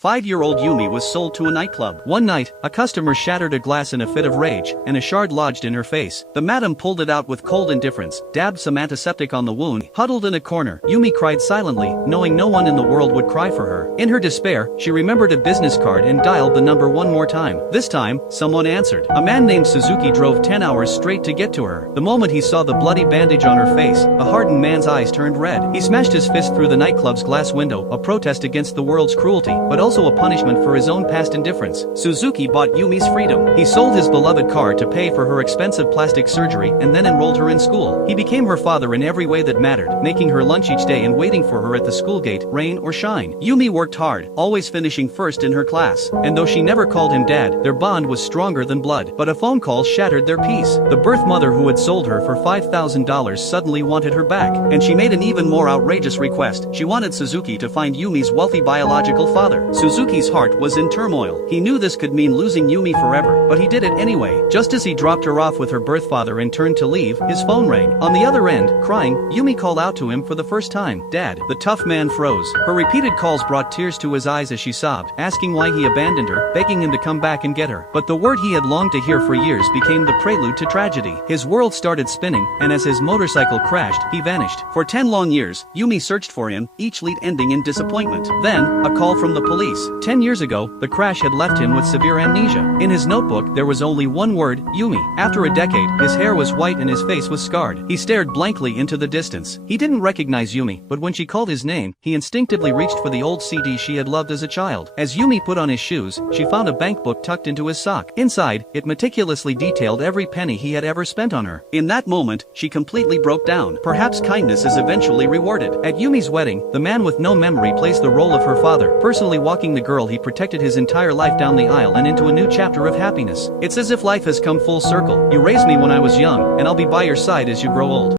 5-year-old Yumi was sold to a nightclub. One night, a customer shattered a glass in a fit of rage, and a shard lodged in her face. The madam pulled it out with cold indifference, dabbed some antiseptic on the wound, huddled in a corner. Yumi cried silently, knowing no one in the world would cry for her. In her despair, she remembered a business card and dialed the number one more time. This time, someone answered. A man named Suzuki drove 10 hours straight to get to her. The moment he saw the bloody bandage on her face, the hardened man's eyes turned red. He smashed his fist through the nightclub's glass window, a protest against the world's cruelty, but also a punishment for his own past indifference. Suzuki bought Yumi's freedom. He sold his beloved car to pay for her expensive plastic surgery and then enrolled her in school. He became her father in every way that mattered, making her lunch each day and waiting for her at the school gate, rain or shine. Yumi worked hard, always finishing first in her class. And though she never called him dad, their bond was stronger than blood. But a phone call shattered their peace. The birth mother who had sold her for $5,000 suddenly wanted her back, and she made an even more outrageous request. She wanted Suzuki to find Yumi's wealthy biological father. Suzuki's heart was in turmoil. He knew this could mean losing Yumi forever, but he did it anyway. Just as he dropped her off with her birth father and turned to leave, his phone rang. On the other end, crying, Yumi called out to him for the first time, "Dad." The tough man froze. Her repeated calls brought tears to his eyes as she sobbed, asking why he abandoned her, begging him to come back and get her. But the word he had longed to hear for years became the prelude to tragedy. His world started spinning, and as his motorcycle crashed, he vanished. For 10 long years, Yumi searched for him, each lead ending in disappointment. Then, a call from the police. 10 years ago, the crash had left him with severe amnesia. In his notebook, there was only one word, Yumi. After a decade, his hair was white and his face was scarred. He stared blankly into the distance. He didn't recognize Yumi, but when she called his name, he instinctively reached for the old CD she had loved as a child. As Yumi put on his shoes, she found a bank book tucked into his sock. Inside, it meticulously detailed every penny he had ever spent on her. In that moment, she completely broke down. Perhaps kindness is eventually rewarded. At Yumi's wedding, the man with no memory plays the role of her father, personally walking the girl he protected his entire life down the aisle and into a new chapter of happiness. It's as if life has come full circle. You raised me when I was young, and I'll be by your side as you grow old.